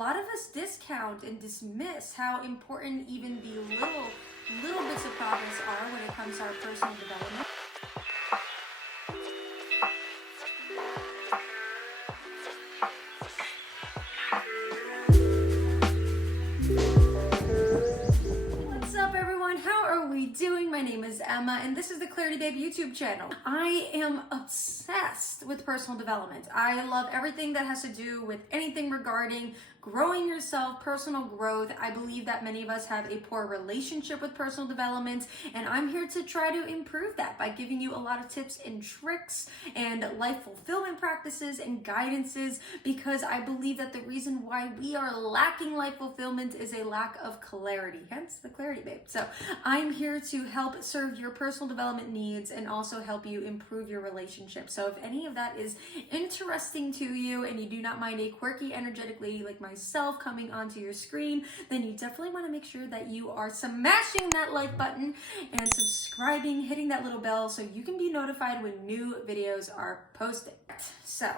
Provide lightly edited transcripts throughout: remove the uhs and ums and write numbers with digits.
lot of us discount and dismiss how important even the little bits of progress are when it comes to our personal development. What's up, everyone? How are we doing? My name is Emma, and this is the Clarity Babe YouTube channel. I am obsessed with personal development. I love everything that has to do with anything regarding growing yourself, personal growth. I believe that many of us have a poor relationship with personal development, and I'm here to try to improve that by giving you a lot of tips and tricks and life fulfillment practices and guidances, because I believe that the reason why we are lacking life fulfillment is a lack of clarity, hence the Clarity Babe. So I'm here to help serve your personal development needs and also help you improve your relationship. So if any of that is interesting to you and you do not mind a quirky, energetic lady like myself coming onto your screen, then you definitely want to make sure that you are smashing that like button and subscribing, hitting that little bell so you can be notified when new videos are posted. So,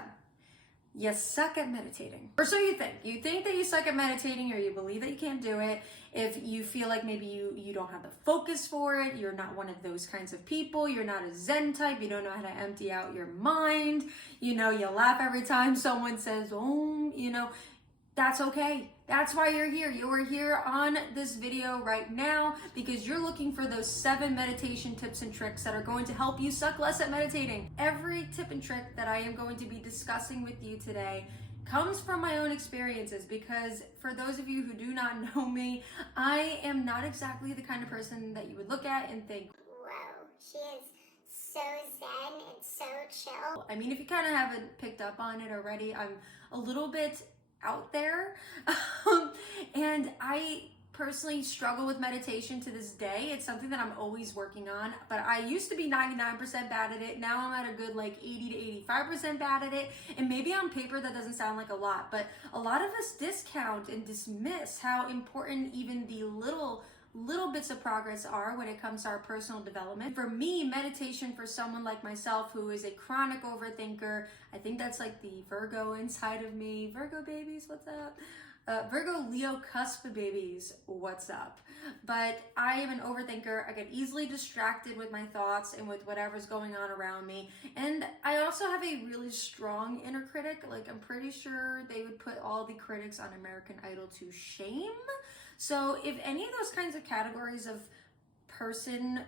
you suck at meditating. Or so you think. You think that you suck at meditating, or you believe that you can't do it. If you feel like maybe you don't have the focus for it, you're not one of those kinds of people, you're not a Zen type, you don't know how to empty out your mind, you laugh every time someone says, that's okay. That's why you're here. You are here on this video right now because you're looking for those 7 meditation tips and tricks that are going to help you suck less at meditating. Every tip and trick that I am going to be discussing with you today comes from my own experiences, because for those of you who do not know me, I am not exactly the kind of person that you would look at and think, whoa, she is so zen and so chill. I mean, if you kind of haven't picked up on it already, I'm a little bit out there. And I personally struggle with meditation to this day. It's something that I'm always working on, but I used to be 99% bad at it. Now I'm at a good 80 to 85% bad at it. And maybe on paper that doesn't sound like a lot, but a lot of us discount and dismiss how important even the little bits of progress are when it comes to our personal development. For me, meditation, for someone like myself who is a chronic overthinker, I think that's like the Virgo inside of me. Virgo babies, what's up? Virgo Leo cusp babies, what's up? But I am an overthinker. I get easily distracted with my thoughts and with whatever's going on around me. And I also have a really strong inner critic. I'm pretty sure they would put all the critics on American Idol to shame. So if any of those kinds of categories of person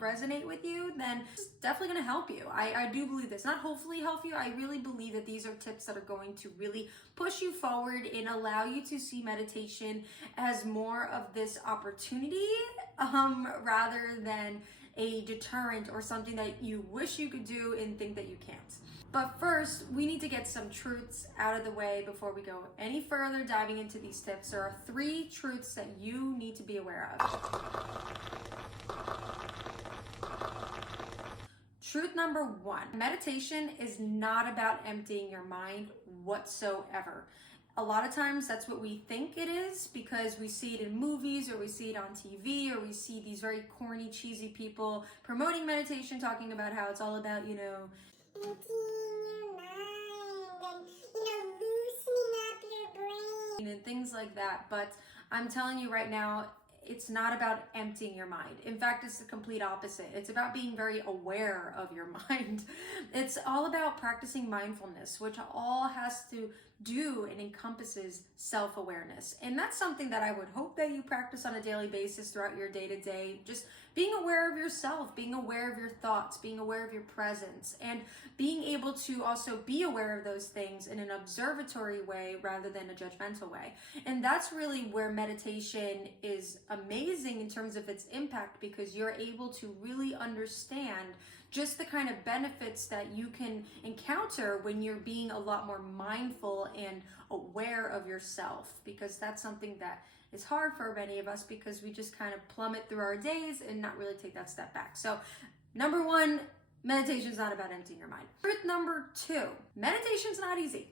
resonate with you, then it's definitely going to help you. I do believe this. Not hopefully help you. I really believe that these are tips that are going to really push you forward and allow you to see meditation as more of this opportunity rather than a deterrent or something that you wish you could do and think that you can't. But first, we need to get some truths out of the way before we go any further diving into these tips. There are 3 truths that you need to be aware of. Truth number 1, meditation is not about emptying your mind whatsoever. A lot of times that's what we think it is because we see it in movies, or we see it on TV, or we see these very corny, cheesy people promoting meditation, talking about how it's all about, emptying your mind and, loosening up your brain and things like that. But I'm telling you right now, it's not about emptying your mind. In fact, it's the complete opposite. It's about being very aware of your mind. It's all about practicing mindfulness, which all has to do and encompasses self-awareness. And that's something that I would hope that you practice on a daily basis throughout your day-to-day. Just being aware of yourself, being aware of your thoughts, being aware of your presence, and being able to also be aware of those things in an observatory way rather than a judgmental way. And that's really where meditation is amazing in terms of its impact, because you're able to really understand just the kind of benefits that you can encounter when you're being a lot more mindful and aware of yourself, because that's something that is hard for many of us because we just kind of plummet through our days and not really take that step back. So number 1, meditation is not about emptying your mind. Truth number 2, meditation's not easy.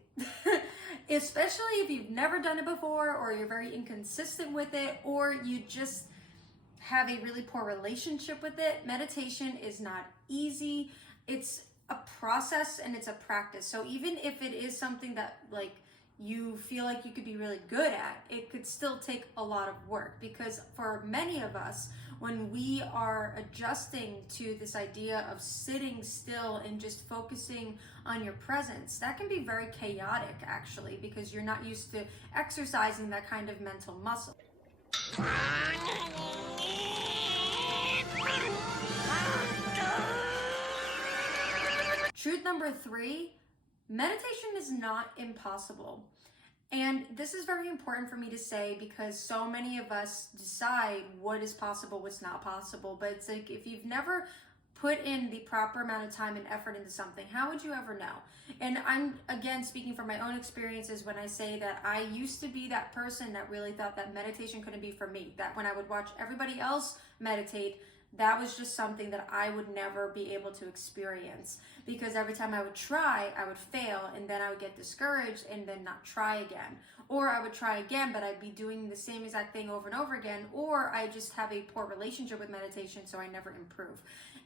Especially if you've never done it before, or you're very inconsistent with it, or you just have a really poor relationship with it. Meditation is not easy. It's a process and it's a practice. So even if it is something that you feel like you could be really good at, it could still take a lot of work, because for many of us, when we are adjusting to this idea of sitting still and just focusing on your presence, that can be very chaotic actually, because you're not used to exercising that kind of mental muscle. Truth number 3, meditation is not impossible. And this is very important for me to say, because so many of us decide what is possible, what's not possible. But it's like, if you've never put in the proper amount of time and effort into something, how would you ever know? And I'm, again, speaking from my own experiences when I say that I used to be that person that really thought that meditation couldn't be for me. That when I would watch everybody else meditate, that was just something that I would never be able to experience, because every time I would try, I would fail, and then I would get discouraged and then not try again. Or I would try again, but I'd be doing the same exact thing over and over again, or I just have a poor relationship with meditation, so I never improve.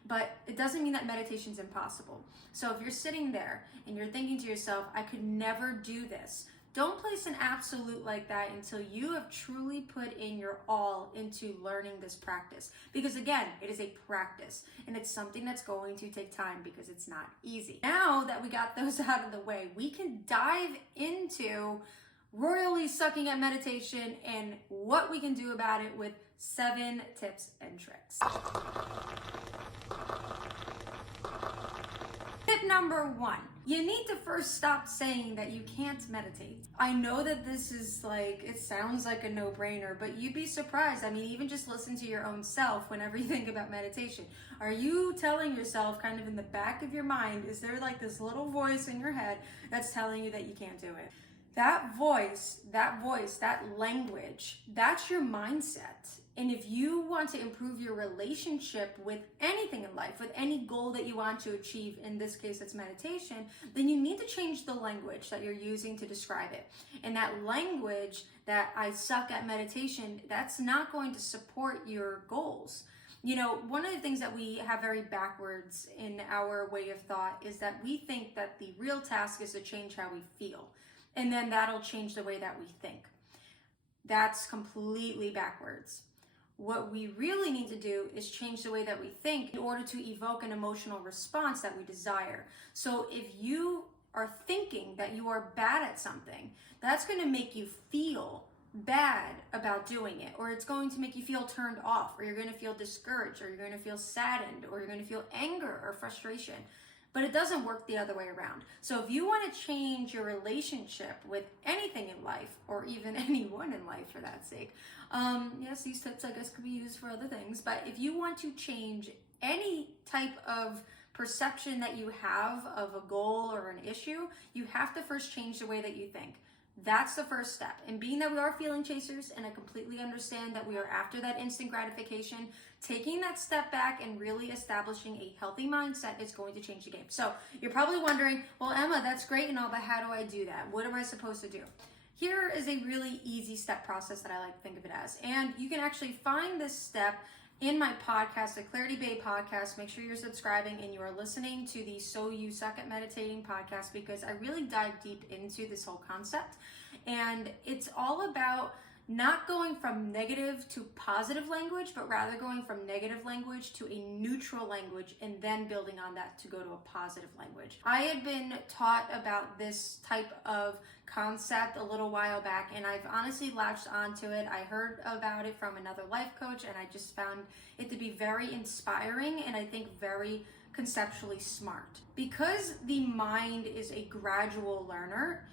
But it doesn't mean that meditation's impossible. So if you're sitting there and you're thinking to yourself, I could never do this, don't place an absolute like that until you have truly put in your all into learning this practice. Because again, it is a practice, and it's something that's going to take time because it's not easy. Now that we got those out of the way, we can dive into royally sucking at meditation and what we can do about it with 7 tips and tricks. Tip number 1. You need to first stop saying that you can't meditate. I know that this is like, it sounds like a no-brainer, but you'd be surprised. I mean, even just listen to your own self whenever you think about meditation. Are you telling yourself, kind of in the back of your mind, is there like this little voice in your head that's telling you that you can't do it? That voice, that language, that's your mindset. And if you want to improve your relationship with anything in life, with any goal that you want to achieve, in this case it's meditation, then you need to change the language that you're using to describe it. And that language, that I suck at meditation, that's not going to support your goals. You know, one of the things that we have very backwards in our way of thought is that we think that the real task is to change how we feel, and then that'll change the way that we think. That's completely backwards. What we really need to do is change the way that we think in order to evoke an emotional response that we desire. So if you are thinking that you are bad at something, that's going to make you feel bad about doing it, or it's going to make you feel turned off, or you're going to feel discouraged, or you're going to feel saddened, or you're going to feel anger or frustration. But it doesn't work the other way around. So if you want to change your relationship with anything in life, or even anyone in life for that sake, yes, these tips I guess could be used for other things, but if you want to change any type of perception that you have of a goal or an issue, you have to first change the way that you think. That's the first step. And being that we are feeling chasers, and I completely understand that we are after that instant gratification, taking that step back and really establishing a healthy mindset is going to change the game. So you're probably wondering, well, Emma, that's great and all, but how do I do that? What am I supposed to do? Here is a really easy step process that I like to think of it as. And you can actually find this step in my podcast, the Clarity Bay podcast. Make sure you're subscribing and you are listening to the So You Suck at Meditating podcast, because I really dive deep into this whole concept. And it's all about not going from negative to positive language, but rather going from negative language to a neutral language, and then building on that to go to a positive language. I had been taught about this type of concept a little while back, and I've honestly latched onto it. I heard about it from another life coach, and I just found it to be very inspiring, and I think very conceptually smart. Because the mind is a gradual learner,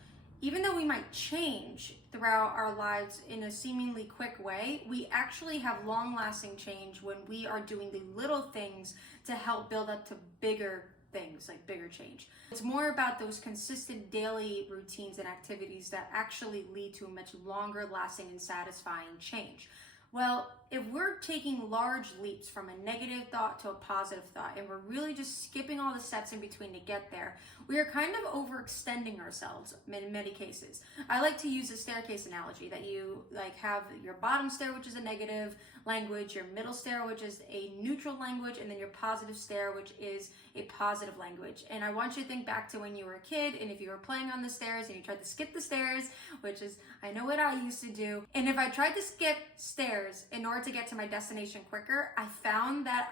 even though we might change throughout our lives in a seemingly quick way, we actually have long-lasting change when we are doing the little things to help build up to bigger things, like bigger change. It's more about those consistent daily routines and activities that actually lead to a much longer lasting and satisfying change. Well, if we're taking large leaps from a negative thought to a positive thought, and we're really just skipping all the steps in between to get there, we are kind of overextending ourselves in many cases. I like to use a staircase analogy that you like have your bottom stair, which is a negative language, your middle stair, which is a neutral language, and then your positive stair, which is a positive language. And I want you to think back to when you were a kid, and if you were playing on the stairs and you tried to skip the stairs, which is, I know what I used to do. And if I tried to skip stairs in order to get to my destination quicker, I found that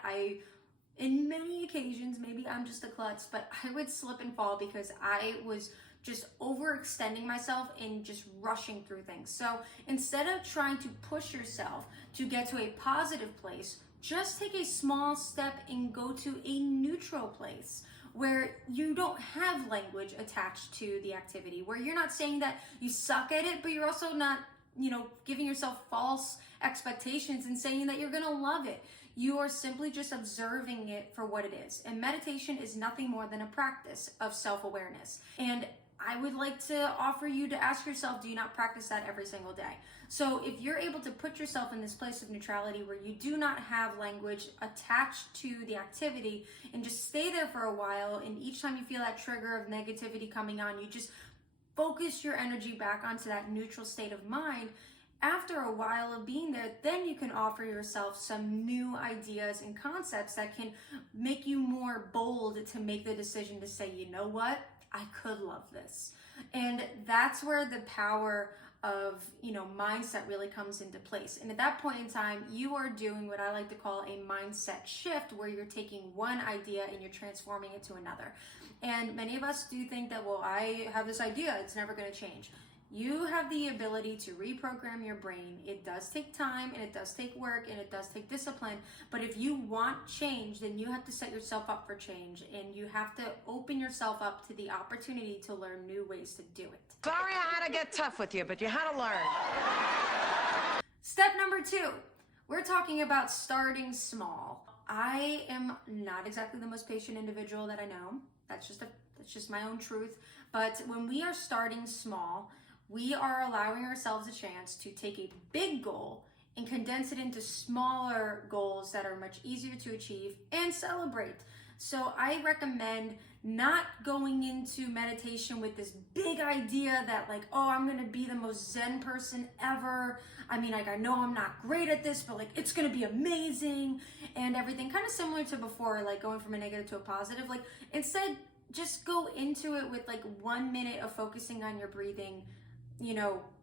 in many occasions, maybe I'm just a klutz, but I would slip and fall because I was just overextending myself and just rushing through things. So instead of trying to push yourself to get to a positive place, just take a small step and go to a neutral place where you don't have language attached to the activity, where you're not saying that you suck at it, but you're also not, giving yourself false expectations and saying that you're gonna love it. You are simply just observing it for what it is. And meditation is nothing more than a practice of self-awareness. And I would like to offer you to ask yourself, do you not practice that every single day? So if you're able to put yourself in this place of neutrality where you do not have language attached to the activity and just stay there for a while, and each time you feel that trigger of negativity coming on, you just focus your energy back onto that neutral state of mind. After a while of being there, then you can offer yourself some new ideas and concepts that can make you more bold to make the decision to say, you know what? I could love this. And that's where the power of, mindset really comes into place. And at that point in time, you are doing what I like to call a mindset shift, where you're taking one idea and you're transforming it to another. And many of us do think that, well, I have this idea, it's never going to change. You have the ability to reprogram your brain. It does take time, and it does take work, and it does take discipline. But if you want change, then you have to set yourself up for change, and you have to open yourself up to the opportunity to learn new ways to do it. Sorry I had to get tough with you, but you had to learn. Step number 2, we're talking about starting small. I am not exactly the most patient individual that I know. That's just my own truth. But when we are starting small, we are allowing ourselves a chance to take a big goal and condense it into smaller goals that are much easier to achieve and celebrate. So I recommend not going into meditation with this big idea that I'm gonna be the most Zen person ever. I know I'm not great at this, but it's gonna be amazing and everything. Kind of similar to before, going from a negative to a positive. Instead, just go into it with 1 minute of focusing on your breathing,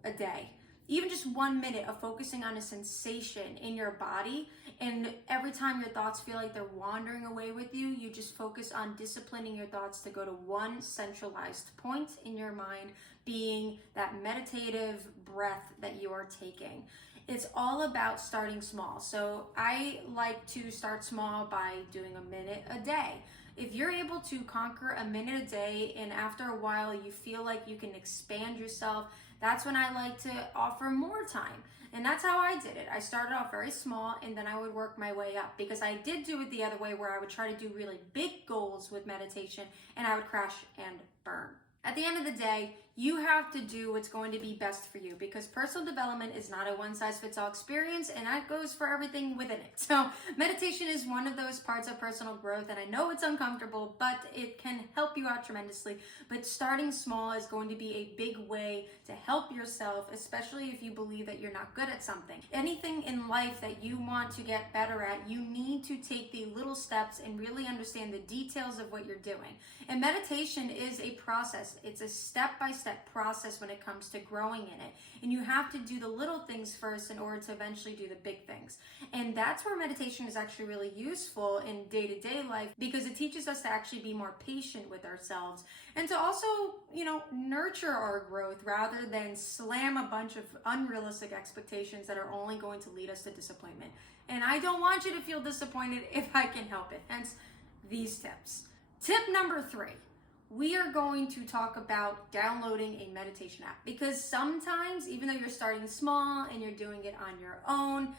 a day. Even just 1 minute of focusing on a sensation in your body, and every time your thoughts feel like they're wandering away with you, you just focus on disciplining your thoughts to go to one centralized point in your mind, being that meditative breath that you are taking. It's all about starting small. So I like to start small by doing a minute a day. If you're able to conquer a minute a day, and after a while you feel like you can expand yourself, that's when I like to offer more time. And that's how I did it. I started off very small, and then I would work my way up, because I did do it the other way, where I would try to do really big goals with meditation and I would crash and burn. At the end of the day, you have to do what's going to be best for you, because personal development is not a one-size-fits-all experience, and that goes for everything within it. So meditation is one of those parts of personal growth, and I know it's uncomfortable, but it can help you out tremendously. But starting small is going to be a big way to help yourself, especially if you believe that you're not good at something. Anything in life that you want to get better at, you need to take the little steps and really understand the details of what you're doing. And meditation is a process. It's a step-by-step process when it comes to growing in it. And you have to do the little things first in order to eventually do the big things. And that's where meditation is actually really useful in day-to-day life, because it teaches us to actually be more patient with ourselves and to also, nurture our growth rather than slam a bunch of unrealistic expectations that are only going to lead us to disappointment. And I don't want you to feel disappointed if I can help it. Hence these tips. Tip number 3. We are going to talk about downloading a meditation app, because sometimes, even though you're starting small and you're doing it on your own,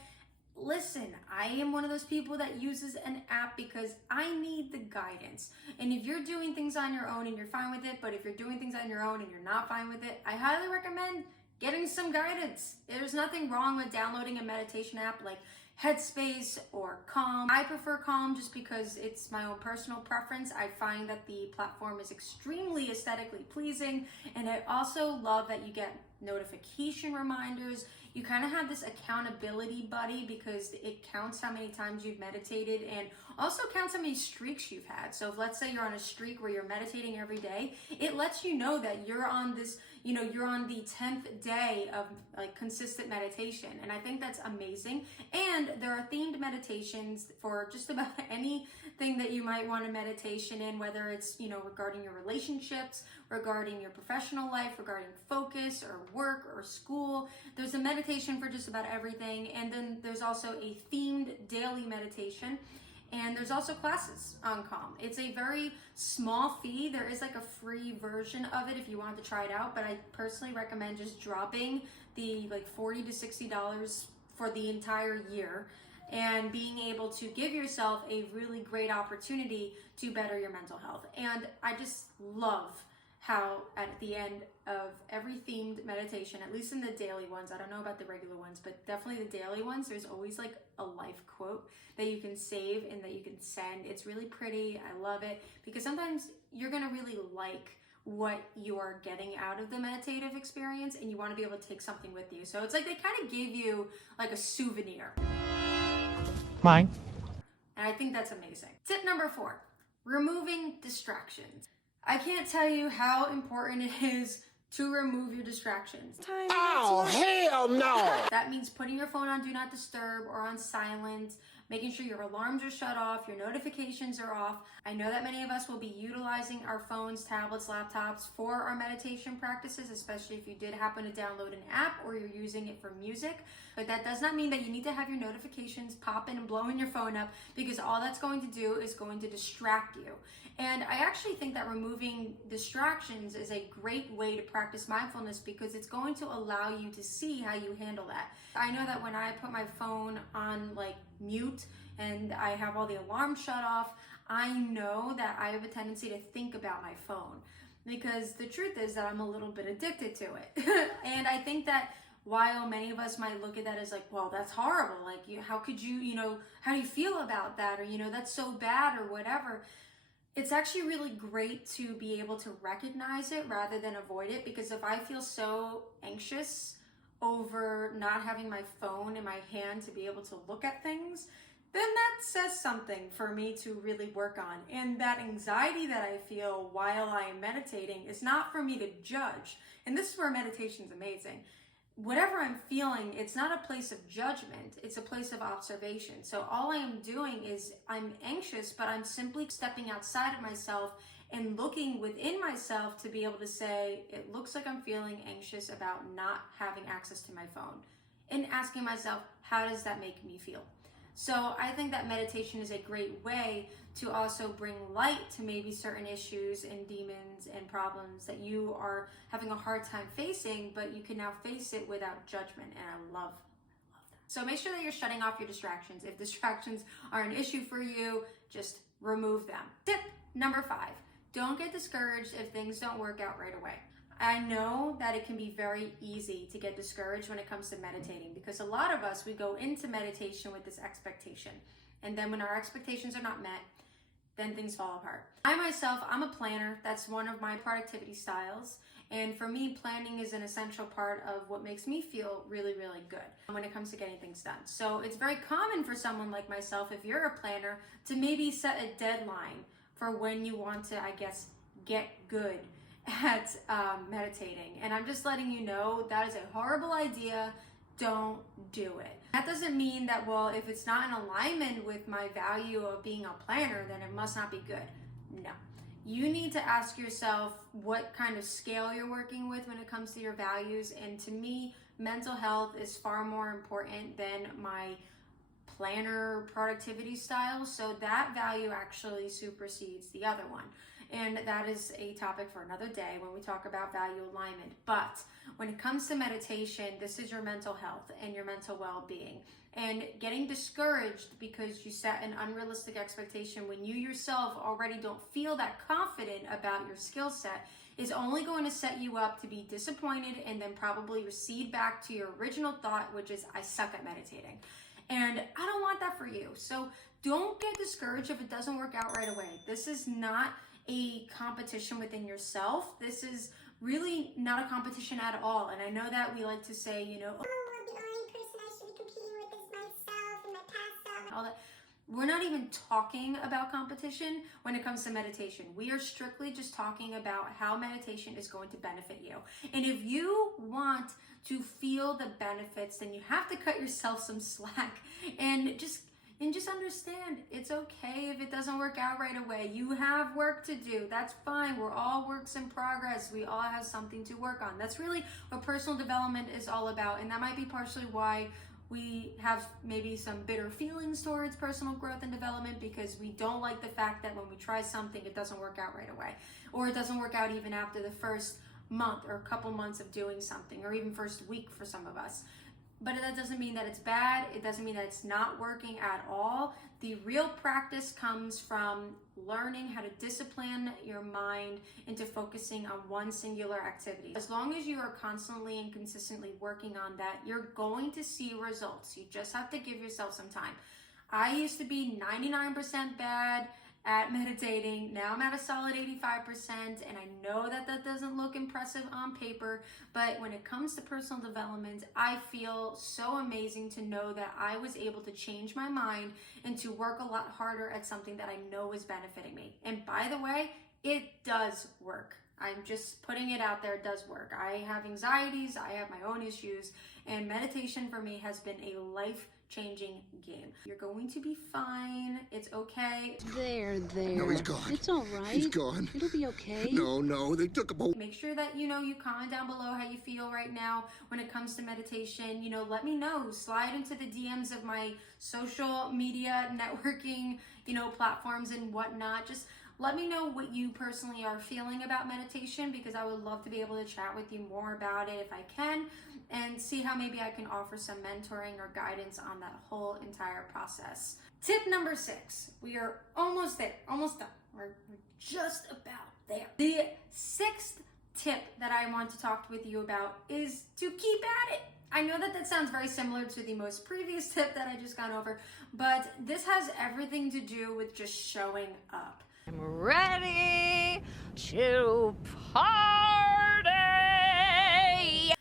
listen, I am one of those people that uses an app because I need the guidance. And if you're doing things on your own and you're fine with it, but if you're doing things on your own and you're not fine with it, I highly recommend getting some guidance. There's nothing wrong with downloading a meditation app like Headspace or Calm. I prefer Calm just because it's my own personal preference. I find that the platform is extremely aesthetically pleasing, and I also love that you get notification reminders. You kind of have this accountability buddy because it counts how many times you've meditated and also counts how many streaks you've had. So if, let's say you're on a streak where you're meditating every day, it lets you know that you're on this, you're on the 10th day of like consistent meditation. And I think that's amazing. And there are themed meditations for just about anything that you might want a meditation in, whether it's, regarding your relationships, regarding your professional life, regarding focus or work or school. There's a meditation for just about everything. And then there's also a themed daily meditation. And there's also classes on Calm. It's a very small fee. There is like a free version of it if you want to try it out, but I personally recommend just dropping the like $40 to $60 for the entire year and being able to give yourself a really great opportunity to better your mental health. And I just love how at the end of every themed meditation, at least in the daily ones, I don't know about the regular ones, but definitely the daily ones, there's always like a life quote that you can save and that you can send. It's really pretty. I love it because sometimes you're going to really like what you are getting out of the meditative experience and you want to be able to take something with you. So it's like they kind of give you like a souvenir. Mine. And I think that's amazing. Tip number 4, removing distractions. I can't tell you how important it is to remove your distractions. Oh, hell no! That means putting your phone on Do Not Disturb or on silent, making sure your alarms are shut off, your notifications are off. I know that many of us will be utilizing our phones, tablets, laptops for our meditation practices, especially if you did happen to download an app or you're using it for music. But that does not mean that you need to have your notifications popping and blowing your phone up, because all that's going to do is going to distract you. And I actually think that removing distractions is a great way to practice mindfulness because it's going to allow you to see how you handle that. I know that when I put my phone on like mute and I have all the alarms shut off, I know that I have a tendency to think about my phone because the truth is that I'm a little bit addicted to it. And I think that while many of us might look at that as like, well, that's horrible. Like, how could you, how do you feel about that? Or, that's so bad or whatever. It's actually really great to be able to recognize it rather than avoid it, because if I feel so anxious over not having my phone in my hand to be able to look at things, then that says something for me to really work on. And that anxiety that I feel while I am meditating is not for me to judge. And this is where meditation is amazing. Whatever I'm feeling, it's not a place of judgment, it's a place of observation. So all I am doing is I'm anxious, but I'm simply stepping outside of myself and looking within myself to be able to say, it looks like I'm feeling anxious about not having access to my phone, and asking myself, how does that make me feel? So I think that meditation is a great way to also bring light to maybe certain issues and demons and problems that you are having a hard time facing, but you can now face it without judgment. And I love that. So make sure that you're shutting off your distractions. If distractions are an issue for you, just remove them. Tip number 5, don't get discouraged if things don't work out right away. I know that it can be very easy to get discouraged when it comes to meditating, because a lot of us, we go into meditation with this expectation. And then when our expectations are not met, then things fall apart. I myself, I'm a planner. That's one of my productivity styles. And for me, planning is an essential part of what makes me feel really, really good when it comes to getting things done. So it's very common for someone like myself, if you're a planner, to maybe set a deadline for when you want to, get good at meditating. And I'm just letting you know that is a horrible idea. Don't do it. That doesn't mean that, well, if it's not in alignment with my value of being a planner, then it must not be good. No. You need to ask yourself what kind of scale you're working with when it comes to your values. And to me, mental health is far more important than my planner productivity style. So that value actually supersedes the other one. And that is a topic for another day when we talk about value alignment. But when it comes to meditation, this is your mental health and your mental well-being. And getting discouraged because you set an unrealistic expectation when you yourself already don't feel that confident about your skill set is only going to set you up to be disappointed and then probably recede back to your original thought, which is, I suck at meditating. And I don't want that for you. So don't get discouraged if it doesn't work out right away. This is not a competition within yourself. This is really not a competition at all. And I know that we like to say, you know, Oh, well, the only person I should be competing with is myself and my past self. all that. We're not even talking about competition when it comes to meditation. We are strictly just talking about how meditation is going to benefit you. And if you want to feel the benefits, then you have to cut yourself some slack and just understand it's okay if it doesn't work out right away. You have work to do. That's fine. We're all works in progress. We all have something to work on. That's really what personal development is all about. And that might be partially why we have maybe some bitter feelings towards personal growth and development, because we don't like the fact that when we try something, it doesn't work out right away, or it doesn't work out even after the first month or a couple months of doing something, or even first week for some of us. But that doesn't mean that it's bad. It doesn't mean that it's not working at all. The real practice comes from learning how to discipline your mind into focusing on one singular activity. As long as you are constantly and consistently working on that, you're going to see results. You just have to give yourself some time. I used to be 99% bad at meditating. Now I'm at a solid 85%, and I know that that doesn't look impressive on paper, but when it comes to personal development, I feel so amazing to know that I was able to change my mind and to work a lot harder at something that I know is benefiting me. And by the way, it does work. I'm just putting it out there. It does work. I have anxieties. I have my own issues, and meditation for me has been a life-changing game. You're going to be fine. It's okay. There. No, he's gone. It's all right. He's gone. It'll be okay. No, they took him. Make sure that, you comment down below how you feel right now when it comes to meditation. Let me know. Slide into the DMs of my social media networking, platforms and whatnot. Just let me know what you personally are feeling about meditation, because I would love to be able to chat with you more about it if I can, and see how maybe I can offer some mentoring or guidance on that whole entire process. Tip number 6. We are almost there, almost done. We're just about there. The 6th tip that I want to talk with you about is to keep at it. I know that sounds very similar to the most previous tip that I just gone over, but this has everything to do with just showing up. I'm ready to party.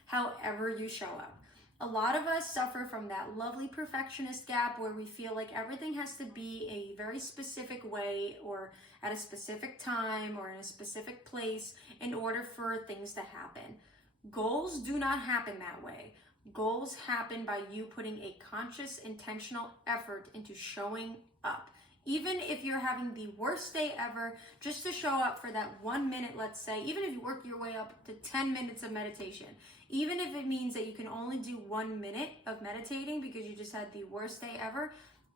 However you show up. A lot of us suffer from that lovely perfectionist gap where we feel like everything has to be a very specific way, or at a specific time, or in a specific place in order for things to happen. Goals do not happen that way. Goals happen by you putting a conscious, intentional effort into showing up. Even if you're having the worst day ever, just to show up for that 1 minute, let's say, even if you work your way up to 10 minutes of meditation, even if it means that you can only do 1 minute of meditating because you just had the worst day ever,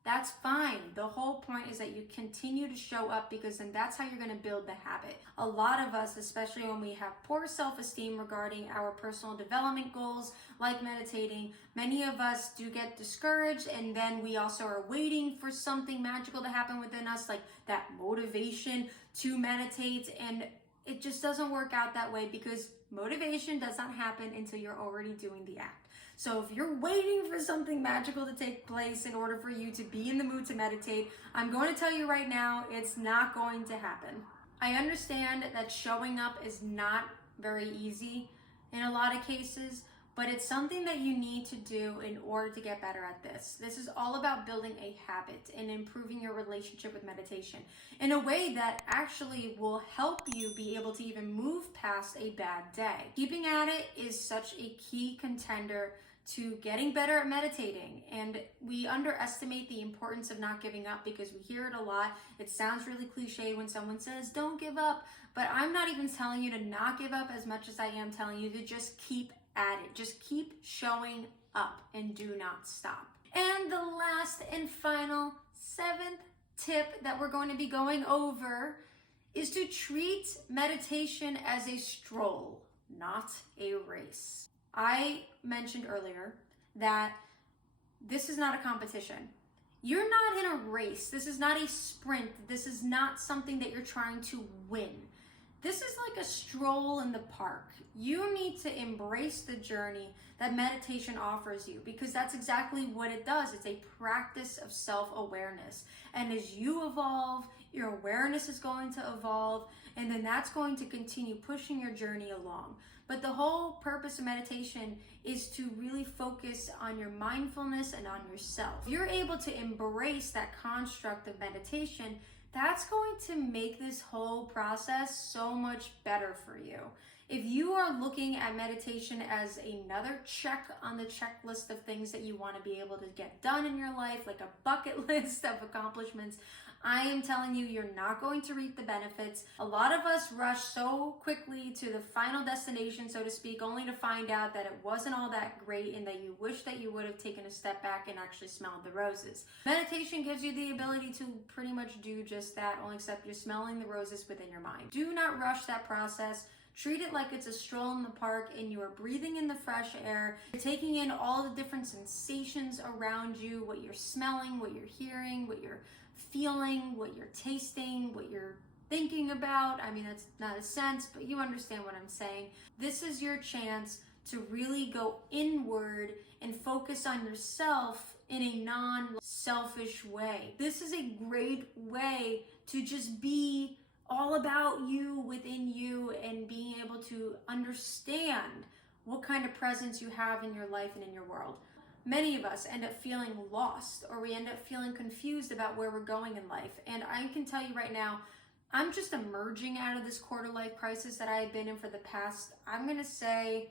that's fine. The whole point is that you continue to show up, because then that's how you're going to build the habit. A lot of us, especially when we have poor self-esteem regarding our personal development goals, like meditating, many of us do get discouraged, and then we also are waiting for something magical to happen within us, like that motivation to meditate, and it just doesn't work out that way, because motivation does not happen until you're already doing the act. So if you're waiting for something magical to take place in order for you to be in the mood to meditate, I'm going to tell you right now, it's not going to happen. I understand that showing up is not very easy in a lot of cases, but it's something that you need to do in order to get better at this. This is all about building a habit and improving your relationship with meditation in a way that actually will help you be able to even move past a bad day. Keeping at it is such a key contender to getting better at meditating, and we underestimate the importance of not giving up, because we hear it a lot. It sounds really cliche when someone says don't give up, but I'm not even telling you to not give up as much as I am telling you to just keep at it. Just keep showing up and do not stop. And the last and final 7th tip that we're going to be going over is to treat meditation as a stroll, not a race. I mentioned earlier that this is not a competition. You're not in a race. This is not a sprint. This is not something that you're trying to win. This is like a stroll in the park. You need to embrace the journey that meditation offers you, because that's exactly what it does. It's a practice of self-awareness. And as you evolve, your awareness is going to evolve, and then that's going to continue pushing your journey along. But the whole purpose of meditation is to really focus on your mindfulness and on yourself. If you're able to embrace that construct of meditation, that's going to make this whole process so much better for you. If you are looking at meditation as another check on the checklist of things that you want to be able to get done in your life, like a bucket list of accomplishments, I am telling you, you're not going to reap the benefits. A lot of us rush so quickly to the final destination, so to speak, only to find out that it wasn't all that great and that you wish that you would have taken a step back and actually smelled the roses. Meditation gives you the ability to pretty much do just that, only except you're smelling the roses within your mind. Do not rush that process. Treat it like it's a stroll in the park and you are breathing in the fresh air. You're taking in all the different sensations around you, what you're smelling, what you're hearing, what you're feeling, what you're tasting, what you're thinking about. I mean, that's not a sense, but you understand what I'm saying. This is your chance to really go inward and focus on yourself in a non-selfish way. This is a great way to just be all about you within you and being able to understand what kind of presence you have in your life and in your world. Many of us end up feeling lost, or we end up feeling confused about where we're going in life. And I can tell you right now, I'm just emerging out of this quarter life crisis that I have been in for the past, I'm going to say,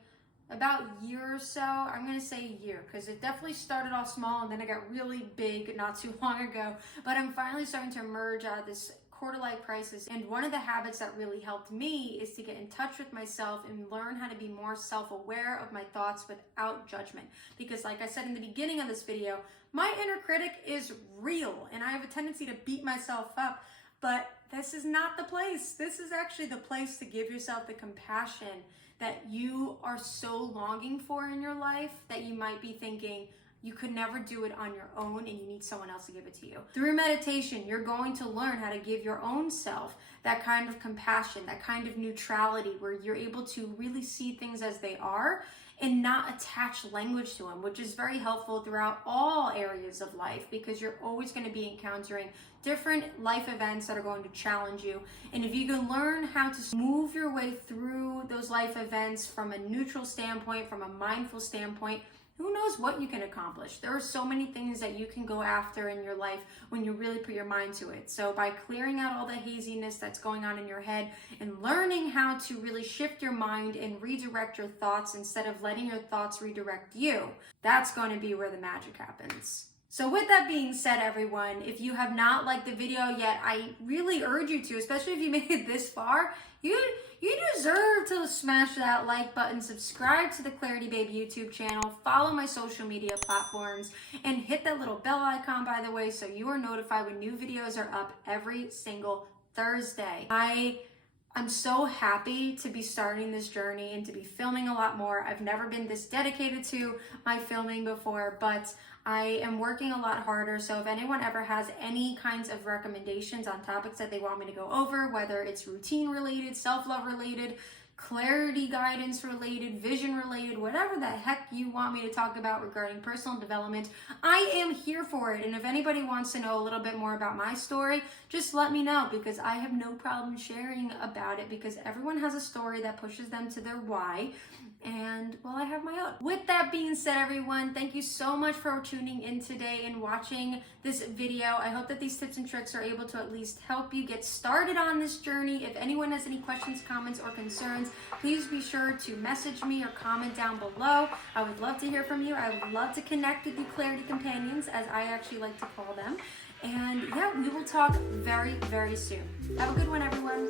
about a year or so. I'm going to say a year, because it definitely started off small and then it got really big not too long ago. But I'm finally starting to emerge out of this quarter life crisis. And one of the habits that really helped me is to get in touch with myself and learn how to be more self-aware of my thoughts without judgment. Because like I said in the beginning of this video, my inner critic is real and I have a tendency to beat myself up, but this is not the place. This is actually the place to give yourself the compassion that you are so longing for in your life, that you might be thinking, you could never do it on your own and you need someone else to give it to you. Through meditation, you're going to learn how to give your own self that kind of compassion, that kind of neutrality, where you're able to really see things as they are and not attach language to them, which is very helpful throughout all areas of life, because you're always going to be encountering different life events that are going to challenge you. And if you can learn how to move your way through those life events from a neutral standpoint, from a mindful standpoint, who knows what you can accomplish. There are so many things that you can go after in your life when you really put your mind to it. So by clearing out all the haziness that's going on in your head and learning how to really shift your mind and redirect your thoughts instead of letting your thoughts redirect you, that's going to be where the magic happens. So with that being said, everyone, if you have not liked the video yet, I really urge you to, especially if you made it this far. You deserve to smash that like button, subscribe to the Clarity Babe YouTube channel, follow my social media platforms, and hit that little bell icon, by the way, so you are notified when new videos are up every single Thursday. I'm so happy to be starting this journey and to be filming a lot more. I've never been this dedicated to my filming before, but I am working a lot harder. So if anyone ever has any kinds of recommendations on topics that they want me to go over, whether it's routine related, self-love related, clarity guidance related, vision related, whatever the heck you want me to talk about regarding personal development, I am here for it. And if anybody wants to know a little bit more about my story, just let me know, because I have no problem sharing about it, because everyone has a story that pushes them to their why. And well, I have my own. With that being said, everyone, thank you so much for tuning in today and watching this video. I hope that these tips and tricks are able to at least help you get started on this journey. If anyone has any questions, comments, or concerns, please be sure to message me or comment down below. I would love to hear from you. I would love to connect with you Clarity Companions, as I actually like to call them. And yeah, we will talk very, very soon. Have a good one, everyone.